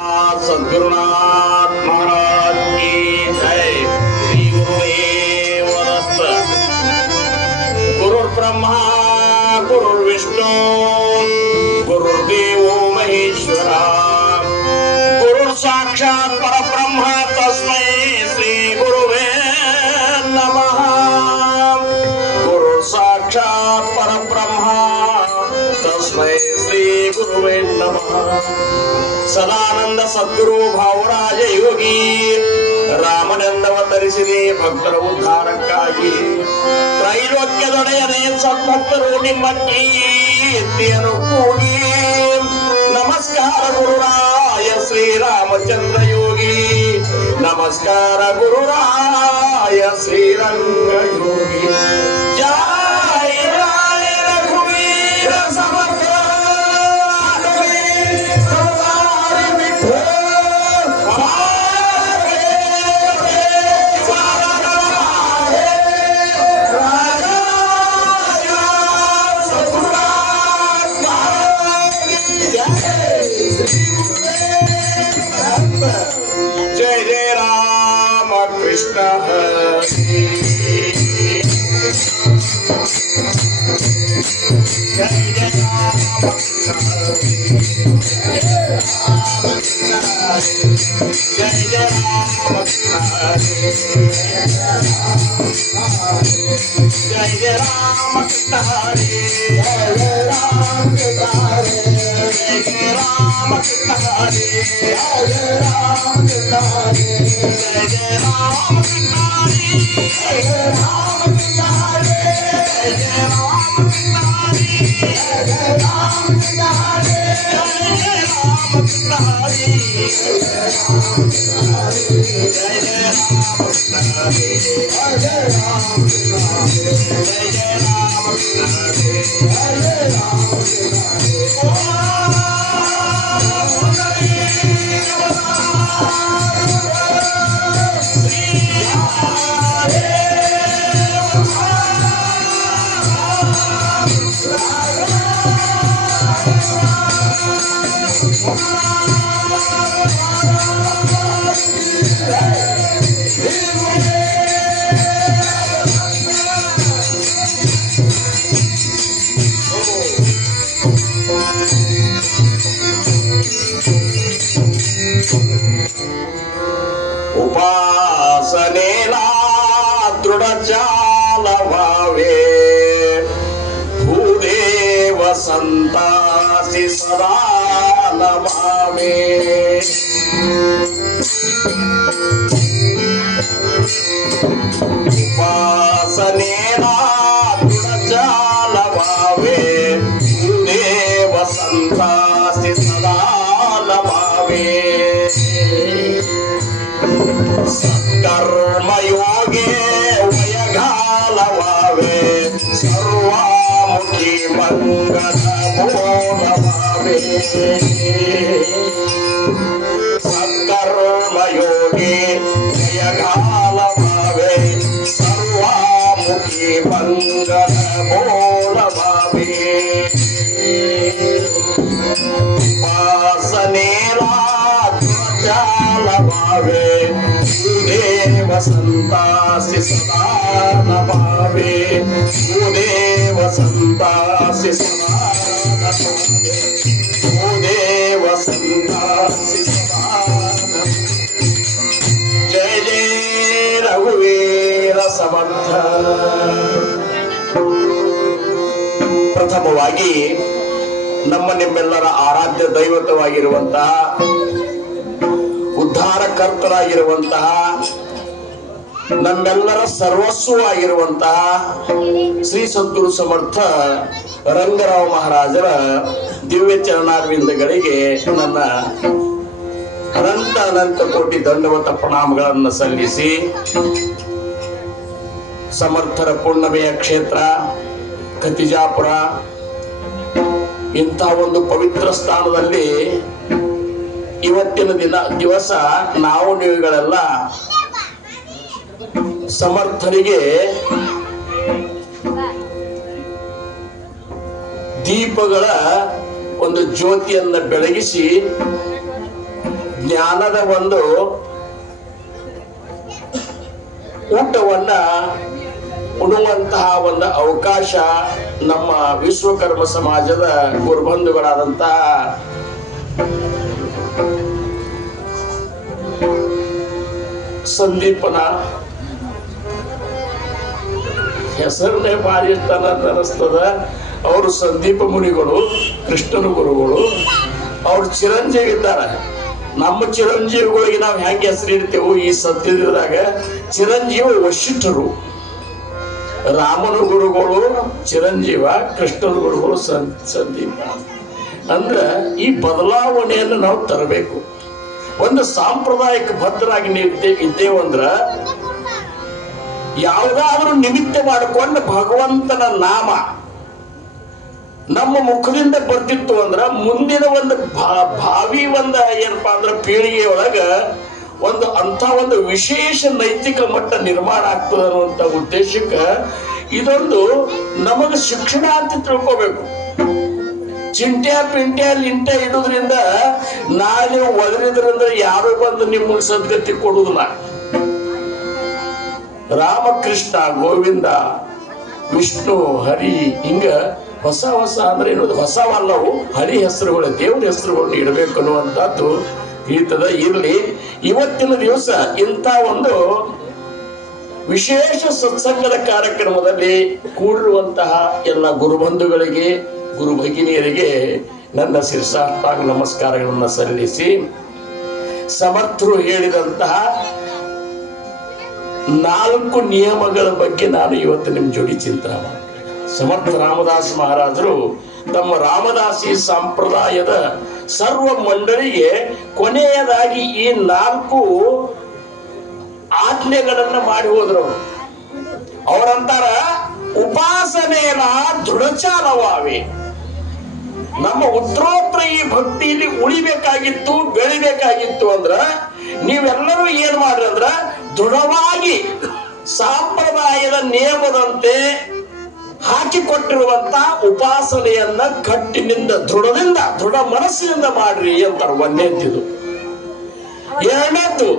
सद्गुरुनाथ महाराज की जय। श्री गुरुदेव दत्त। गुरुर्ब्रह्मा गुरुर्विष्णु गुरुर्देवो महेश्वरा गुरुर् साक्षात् परब्रह्म तस्मै श्री गुरुवे नमः। गुरुर् साक्षात् परब्रह्म तस्मै श्री गुरुवे नमः। ಸದಾನಂದ ಸದ್ಗುರು ಭಾವರಾಜ ಯೋಗಿ ರಾಮನಂದವತರಿಸಿದೆ ಭಕ್ತರ ಉದ್ಧಾರಕ್ಕಾಗಿ. ತ್ರೈಲೋಕ್ಯದೊಡೆಯನೇ ಸದ್ಭಕ್ತರು ನಿಮ್ಮ ಕೀರ್ತಿಯನ್ನು ಕೂಗಿ. ನಮಸ್ಕಾರ ಗುರುರಾಯ ಶ್ರೀರಾಮಚಂದ್ರ ಯೋಗಿ. ನಮಸ್ಕಾರ ಗುರುರಾಯ ಶ್ರೀರಂಗ ಯೋಗಿ. ಜಯ ಜಯ ರಘುವೀರ ಸಮರ್ಥ. जय जय राम कृष्ण हरे। जय जय राम कृष्ण हरे। जय जय राम कृष्ण हरे। जय जय राम कृष्ण हरे। जय राम कृष्ण हरे। जय जय राम कृष्ण हरे। जय राम कृष्ण हरे। जय जय राम कृष्ण हरे। जय राम कृष्ण हरे। जय जय राम कृष्ण हरे। जय राम कृष्ण हरे। जय राम कृष्ण हरे। जय जय राम कृष्ण हरे। जय राम कृष्ण हरे। जय जय राम कृष्ण हरे। जय राम कृष्ण उपासनेला दृढ चालवावे. भूदेव संतासी सदा नमावे. उपासनेला दृढ चालवावे. भूदेव संतासी सदा नमावे. कर्मयोगे वयघालवावे. सर्वामुखी मंगल बोलवावे. सत्कर्मयोगे वयघालवावे. सर्वामुखी मंगल बोलवावे. उपासनेला चालवावे. भूदेव संतासी सदा नमावे. भूदेव संतासी सदा नमावे. भूदेव संतासी सदा नमावे. जय जय रघुवीर समर्थ. ಪ್ರಥಮವಾಗಿ ನಮ್ಮ ನಿಮ್ಮೆಲ್ಲರ ಆರಾಧ್ಯ ದೈವತವಾಗಿರುವಂತಹ ಉದ್ಧಾರಕರ್ತರಾಗಿರುವಂತಹ ನಮ್ಮೆಲ್ಲರ ಸರ್ವಸ್ವವಾಗಿರುವಂತಹ ಶ್ರೀ ಸದ್ಗುರು ಸಮರ್ಥ ರಂಗರಾವ್ ಮಹಾರಾಜರ ದಿವ್ಯ ಚರಣಾರವಿಂದಗಳಿಗೆ ನನ್ನ ಅನಂತ ಅನಂತ ಕೋಟಿ ದಂಡವತ ಪ್ರಣಾಮಗಳನ್ನು ಸಲ್ಲಿಸಿ, ಸಮರ್ಥರ ಪುಣ್ಯಮೆಯ ಕ್ಷೇತ್ರ ಖತಿಜಾಪುರ ಇಂಥ ಒಂದು ಪವಿತ್ರ ಸ್ಥಾನದಲ್ಲಿ ಇವತ್ತಿನ ದಿವಸ ನಾವು ನೀವುಗಳೆಲ್ಲ ಸಮರ್ಥರಿಗೆ ದೀಪಗಳ ಒಂದು ಜ್ಯೋತಿಯನ್ನ ಬೆಳಗಿಸಿ ಜ್ಞಾನದ ಒಂದು ಊಟವನ್ನ ಉಣ್ಣುವಂತಹ ಒಂದು ಅವಕಾಶ ನಮ್ಮ ವಿಶ್ವಕರ್ಮ ಸಮಾಜದ ಗುರುಬಂಧುಗಳಾದಂತಹ ಸಂದೀಪನ ಹೆಸರನ್ನೇ ಭಾರಿ ಇಷ್ಟ ಅನ್ನಿಸ್ತದ. ಅವರು ಸಂದೀಪ ಮುನಿಗಳು, ಕೃಷ್ಣನ ಗುರುಗಳು, ಅವ್ರ ಚಿರಂಜೀವಿ ಇದ್ದಾರೆ. ನಮ್ಮ ಚಿರಂಜೀವಿಗಳಿಗೆ ನಾವು ಹೆಂಗೆ ಹೆಸರಿಡ್ತೇವೆ ಈ ಸತ್ಯದಾಗ, ಚಿರಂಜೀವ ವಶಿಷ್ಠರು, ರಾಮನ ಗುರುಗಳು ಚಿರಂಜೀವ, ಕೃಷ್ಣನ ಗುರುಗಳು ಸಂದೀಪ. ಅಂದ್ರೆ ಈ ಬದಲಾವಣೆಯನ್ನು ನಾವು ತರಬೇಕು. ಒಂದು ಸಾಂಪ್ರದಾಯಿಕ ಬದ್ಧರಾಗಿ ಇದ್ದೇವಂದ್ರ ಯಾವುದಾದ್ರೂ ನಿಮಿತ್ತ ಮಾಡಿಕೊಂಡು ಭಗವಂತನ ನಾಮ ನಮ್ಮ ಮುಖದಿಂದ ಬರ್ತಿತ್ತು ಅಂದ್ರ ಮುಂದಿನ ಒಂದು ಭಾವಿ ಏನಪ್ಪಾ ಅಂದ್ರ ಪೀಳಿಗೆ ಒಳಗ ಒಂದು ವಿಶೇಷ ನೈತಿಕ ಮಟ್ಟ ನಿರ್ಮಾಣ ಆಗ್ತದೆ ಅನ್ನುವಂತ ಉದ್ದೇಶಕ್ಕೆ ಇದೊಂದು ನಮಗ ಶಿಕ್ಷಣ ಅಂತ ತಿಳ್ಕೋಬೇಕು. ಚಿಂಟ್ಯಾ ಪಿಂಟ್ಯಾ ಲಿಂಟ್ಯಾ ಇಡೋದ್ರಿಂದ ನಾಳೆ ಒದರಿದ್ರಂದ್ರೆ ಯಾರು ಬಂದು ನಿಮ್ಮ ಸದ್ಗತಿ ಕೊಡುದಿಲ್ಲ. ರಾಮಕೃಷ್ಣ, ಗೋವಿಂದ, ವಿಷ್ಣು, ಹರಿ, ಹಿಂಗ ಹೊಸ ಅಂದ್ರೆ ಏನು, ಹೊಸವಲ್ಲವು ಹರಿ ಹೆಸರುಗಳು, ದೇವ್ರ ಹೆಸರುಗಳನ್ನ ಇಡಬೇಕು ಅನ್ನುವಂಥದ್ದು ಇರ್ತದ. ಇರ್ಲಿ, ಇವತ್ತಿನ ದಿವಸ ಇಂಥ ಒಂದು ವಿಶೇಷ ಸತ್ಸಂಗದ ಕಾರ್ಯಕ್ರಮದಲ್ಲಿ ಕೂಡಿರುವಂತಹ ಎಲ್ಲ ಗುರುಬಂಧುಗಳಿಗೆ, ಗುರು ಭಗಿನಿಯರಿಗೆ ನನ್ನ ಶಿರಸಾಷ್ಟಾಂಗ ನಮಸ್ಕಾರಗಳನ್ನು ಸಲ್ಲಿಸಿ, ಸಮರ್ಥರು ಹೇಳಿದಂತಹ 4 ನಿಯಮಗಳ ಬಗ್ಗೆ ನಾನು ಇವತ್ತು ನಿಮ್ಮ ಜೋಡಿ ಚಿಂತನೆ ಮಾಡ್ತೀನಿ. ಸಮರ್ಥ ರಾಮದಾಸ್ ಮಹಾರಾಜರು ತಮ್ಮ ರಾಮದಾಸಿ ಸಂಪ್ರದಾಯದ ಸರ್ವ ಮಂಡಳಿಗೆ ಕೊನೆಯದಾಗಿ ಈ 4 ಆಜ್ಞೆಗಳನ್ನ ಮಾಡಿ ಹೋದ್ರು. ಅವರಂತಾರ, ಉಪಾಸನೆಯ ದೃಢಚಾಲವಾವೆ. ನಮ್ಮ ಉತ್ತರೋತ್ತರ ಈ ಭಕ್ತಿಯಲ್ಲಿ ಉಳಿಬೇಕಾಗಿತ್ತು, ಬೆಳಿಬೇಕಾಗಿತ್ತು ಅಂದ್ರ ನೀವೆಲ್ಲರೂ ಏನ್ ಮಾಡ್ರಿ ಅಂದ್ರ ದೃಢವಾಗಿ ಸಂಪ್ರದಾಯದ ನಿಯಮದಂತೆ ಹಾಕಿಕೊಟ್ಟಿರುವಂತ ಉಪಾಸನೆಯನ್ನ ಕಟ್ಟಿನಿಂದ ದೃಢ ಮನಸ್ಸಿನಿಂದ ಮಾಡ್ರಿ ಅಂತಾರೆ. ಒಂದನೇದ್ದು. ಎರಡನೇದ್ದು,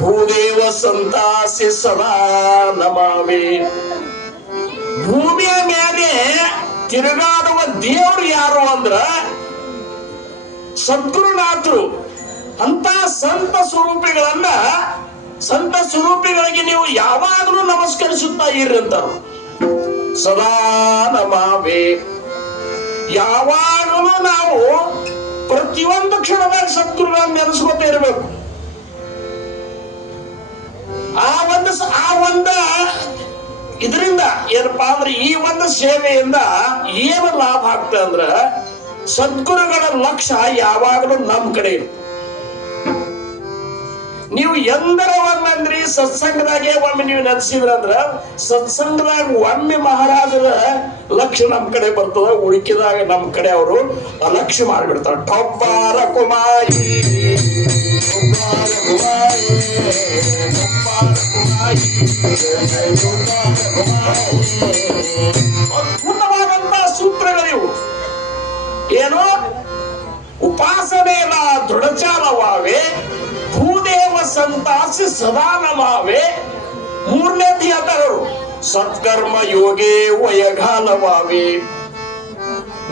ಭೂದೇವ ಸಂತಾಸಿ ಸದಾ ನಮಾಮಿ. ಭೂಮಿಯ ಮೇಲೆ ತಿರುಗಾಡುವ ದೇವರು ಯಾರು ಅಂದ್ರ ಸದ್ಗುರುನಾಥರು. ಅಂತ ಸಂತ ಸ್ವರೂಪಿಗಳಿಗೆ ನೀವು ಯಾವಾಗಲೂ ನಮಸ್ಕರಿಸುತ್ತಾ ಇರ್ರಿ ಅಂತಾರು. ಸದಾ ನಮಾಮಿ. ಯಾವಾಗಲೂ ನಾವು ಪ್ರತಿಯೊಂದು ಕ್ಷಣದಾಗ ಸದ್ಗುರುಗಳನ್ನು ನೆನೆಸ್ಕೊತಾ ಇರಬೇಕು. ಆ ಒಂದು ಇದರಿಂದ ಏನಪ್ಪಾ ಅಂದ್ರೆ ಈ ಒಂದು ಸೇವೆಯಿಂದ ಏನು ಲಾಭ ಆಗ್ತದೆ ಅಂದ್ರ ಸದ್ಗುರುಗಳ ಲಕ್ಷ್ಯ ಯಾವಾಗಲೂ ನಮ್ಮ ಕಡೆ ಇರುತ್ತೆ. ನೀವು ಎಂದರ ಒಮ್ಮೆ ಸತ್ಸಂಗದಾಗೆ ಒಮ್ಮೆ ನೀವು ನೆನೆಸಿದ್ರಂದ್ರ ಸತ್ಸಂಗದಾಗ ಒಮ್ಮೆ ಮಹಾರಾಜರ ಲಕ್ಷ್ಯ ನಮ್ಮ ಕಡೆ ಬರ್ತದ. ಉಳಿಕಿದಾಗ ನಮ್ಮ ಕಡೆ ಅವರು ಅಲಕ್ಷ್ಯ ಮಾಡಿಬಿಡ್ತಾರೆ. ಟೊಬ್ಬಾರ ಕುಮಾರಿ ಅದ್ಭುತವಾದಂತಹ ಸೂತ್ರಗಳಿವು. ಏನು? ಉಪಾಸನೆಯ ದೃಢಚಾಲವಾವೆ, ಭೂದೇವ ಸಂತಾಸಿ ಸದಾ ನಮಾವೆ. ಮೂರನೇದು ಹೇಳ್ತಾರು, ಸತ್ಕರ್ಮ ಯೋಗೇ ವಯಗಾಲವಾವೆ.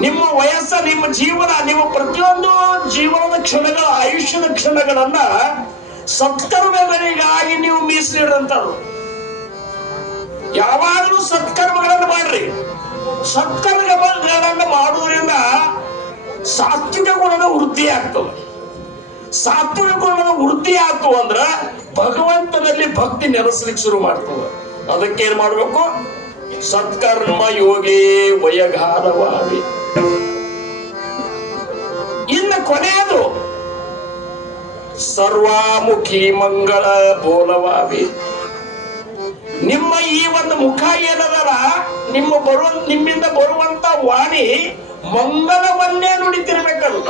ನಿಮ್ಮ ವಯಸ್ಸ, ನಿಮ್ಮ ಜೀವನ, ನಿಮ್ಮ ಪ್ರತಿಯೊಂದು ಜೀವನದ ಕ್ಷಣಗಳ, ಆಯುಷ್ಯದ ಕ್ಷಣಗಳನ್ನ ಸತ್ಕರ್ಮಗಳಿಗಾಗಿ ನೀವು ಮೀಸಲಿಡುವಂತದ್ದು. ಯಾವಾಗಲೂ ಸತ್ಕರ್ಮಗಳನ್ನು ಮಾಡ್ರಿ. ಸತ್ಕರ್ಮಗಳನ್ನು ಮಾಡುವುದರಿಂದ ಸಾತ್ವಿಕ ಗುಣದ ವೃದ್ಧಿ ಆಗ್ತದೆ. ಸಾತ್ವಿಕ ಗುಣದ ವೃದ್ಧಿ ಆಯ್ತು ಅಂದ್ರ ಭಗವಂತನಲ್ಲಿ ಭಕ್ತಿ ನೆಲೆಸಲಿಕ್ಕೆ ಶುರು ಮಾಡ್ತದೆ. ಅದಕ್ಕೆ ಏನ್ ಮಾಡ್ಬೇಕು? ಸತ್ಕರ್ಮ ಯೋಗೇ ವಯಗಾಲವಾವಿ. ಇನ್ನು ಕೊನೆಯದು ಸರ್ವಾಮುಖಿ ಮಂಗಳ ಬೋಲವಾವಿ. ನಿಮ್ಮ ಈ ಒಂದು ಮುಖ ಏನದಲ್ಲ, ನಿಮ್ಮಿಂದ ಬರುವಂತ ವಾಣಿ ಮಂಗಲವನ್ನೇ ನುಡಿತಿರ್ಬೇಕಲ್ಲ.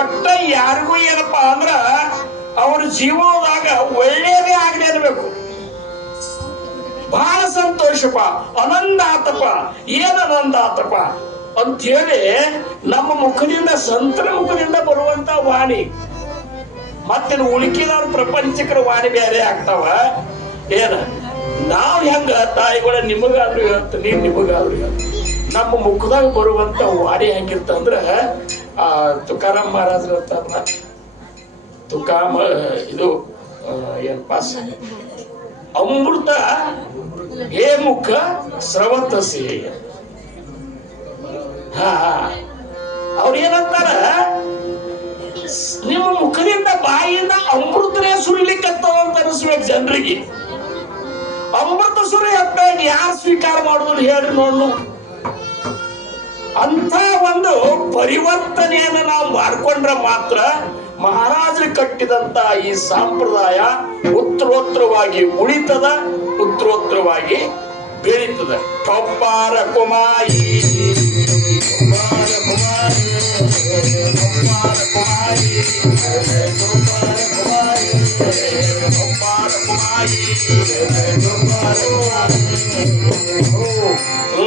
ಒಟ್ಟ ಯಾರಿಗೂ ಏನಪ್ಪಾ ಅಂದ್ರ ಅವ್ರ ಜೀವನದಾಗ ಒಳ್ಳೆಯದೇ ಆಗದೆ ಇರ್ಬೇಕು. ಬಹಳ ಸಂತೋಷಪ್ಪ, ಆನಂದ ಆತಪ್ಪ, ಏನ್ ಆನಂದ ಆತಪ್ಪ, ಅಂತ ಹೇಳಿ ನಮ್ಮ ಮುಖದಿಂದ, ಸಂತರ ಮುಖದಿಂದ ಬರುವಂತ ವಾಣಿ ಮತ್ತೆ ಉಳುಕಿದವ್ರ ಪ್ರಪಂಚಕರ ವಾಣಿ ಬೇರೆ ಆಗ್ತಾವ. ಏನ ನಾವ್ ಹೆಂಗ ತಾಯಿಗಳ ನಿಮಗಾದ್ರು ಹೇಳ್ತ, ನೀನ್ ನಿಮಗಾದ್ರು ಹೇಳ್ತ, ನಮ್ಮ ಮುಖದಾಗ ಬರುವಂತ ವಾಣಿ ಹೆಂಗಿರ್ತಂದ್ರ ತುಕಾರಾಮ್ ಮಹಾರಾಜ್ ಹೇಳ್ತಾರಲ್ಲ, ಇದು ಏನಪ್ಪ, ಅಮೃತ ಹೇ ಮುಖ ಸ್ರವತಸಿ. ಅವ್ರ ಏನಂತಾರ, ನಿಮ್ಮ ಮುಖದಿಂದ ಬಾಯಿಂದ ಅಮೃತನೇ ಸುರಿಲಿಕ್ಕತ್ತವಂತ ಅನಿಸ್ಬೇಕು ಜನರಿಗೆ. ಅಮೃತ ಸುರಿ ಹತ್ತಾಗ ಯಾರು ಸ್ವೀಕಾರ ಮಾಡುದು ಹೇಳ್ರಿ ನೋಡು. ಅಂತ ಒಂದು ಪರಿವರ್ತನೆಯನ್ನು ನಾವು ಮಾಡ್ಕೊಂಡ್ರೆ ಮಾತ್ರ ಮಹಾರಾಜರು ಕಟ್ಟಿದಂತ ಈ ಸಂಪ್ರದಾಯ ಉತ್ತರೋತ್ತರವಾಗಿ ಉಳಿತದ, ಉತ್ತರೋತ್ತರವಾಗಿ ಬೆಳೀತದೆ. ಕೊಪ್ಪಾರ ಕುಮಾರಿ, ಕೊಪ್ಪಾರ ಕುಮಾರಿ, ಕೊಪ್ಪಾರ ಕುಮಾರಿ, ಕೊಪ್ಪಾರ ಕುಮಾರಿ, ಕೊಪ್ಪಾರ ಕುಮಾರಿ, ಕೊಪ್ಪಾರ ಕುಮಾರಿ.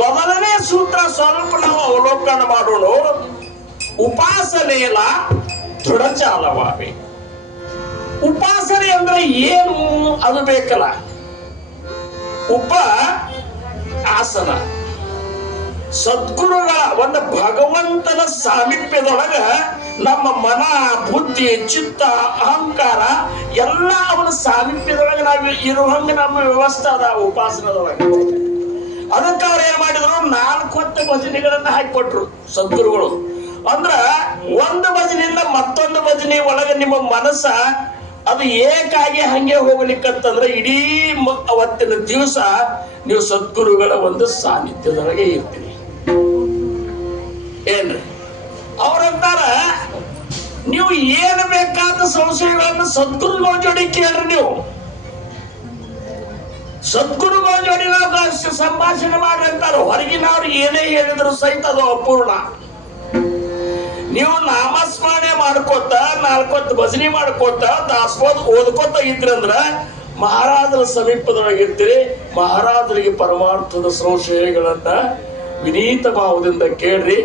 ಮೊದಲನೇ ಸೂತ್ರ ಸ್ವಲ್ಪ ನಾವು ಅವಲೋಕನ ಮಾಡೋಣ. ಉಪಾಸನೆಯಲ್ಲ ದೃಢಚಾಲವಾವೆ. ಉಪಾಸನೆ ಅಂದ್ರೆ ಏನು ಅದು ಬೇಕಲ್ಲ. ಉಪ ಆಸನ, ಸದ್ಗುರುಗಳ ಒಂದು ಭಗವಂತನ ಸಾಮೀಪ್ಯದೊಳಗ ನಮ್ಮ ಮನ, ಬುದ್ಧಿ, ಚಿತ್ತ, ಅಹಂಕಾರ ಎಲ್ಲ ಅವನ ಸಾಮೀಪ್ಯದೊಳಗೆ ನಾವು ಇರುವಂಗ ನಮ್ಮ ವ್ಯವಸ್ಥೆ ಅದ ಉಪಾಸನದೊಳಗೆ. ಅದಕ್ಕೆ ಅವ್ರು ಏನ್ ಮಾಡಿದ್ರು, 4 ಹೊತ್ತು ಭಜನೆಗಳನ್ನ ಹಾಕಿಕೊಟ್ರು ಸದ್ಗುರುಗಳು. ಅಂದ್ರ ಒಂದು ಭಜನೆಯಿಂದ ಮತ್ತೊಂದು ಭಜನೆ ಒಳಗೆ ನಿಮ್ಮ ಮನಸ್ಸ ಅದು ಏಕಾಗಿ ಹಂಗೆ ಹೋಗ್ಲಿಕ್ಕಂತಂದ್ರೆ ಇಡೀ ಅವತ್ತಿನ ದಿವಸ ನೀವು ಸದ್ಗುರುಗಳ ಒಂದು ಸಾನ್ನಿಧ್ಯದೊಳಗೆ ಇರ್ತೀರಿ. ಏನ್ರಿ ಅವ್ರಂತಾರ, ನೀವು ಏನು ಬೇಕಾದ ಸಂಶಯಗಳನ್ನು ಸದ್ಗುರುಗಳ ಜೋಡಿ ಕೇಳ್ರಿ. ನೀವು ಸದ್ಗುರುಗಳ ಜೋಡಿ ನಾವು ಸಂಭಾಷಣೆ ಮಾಡ್ರಿ ಅಂತಾರ. ಹೊರಗಿನವ್ರು ಏನೇ ಹೇಳಿದ್ರು ಸಹಿತ ಅದು ಅಪೂರ್ಣ. ನೀವು ನಾಮಸ್ಮರಣೆ ಮಾಡ್ಕೋತ, 4 ಹೊತ್ತು ಭಜನೆ ಮಾಡ್ಕೋತ, ದಾಸೋಹ ಓದ್ಕೋತ ಇದ್ರಂದ್ರ ಮಹಾರಾಜರ ಸಮೀಪದೊಳಗೆ ಇರ್ತೀರಿ. ಮಹಾರಾಜರಿಗೆ ಪರಮಾರ್ಥದ ಸಂಶಯಗಳನ್ನ ವಿನೀತ ಭಾವದಿಂದ ಕೇಳ್ರಿ.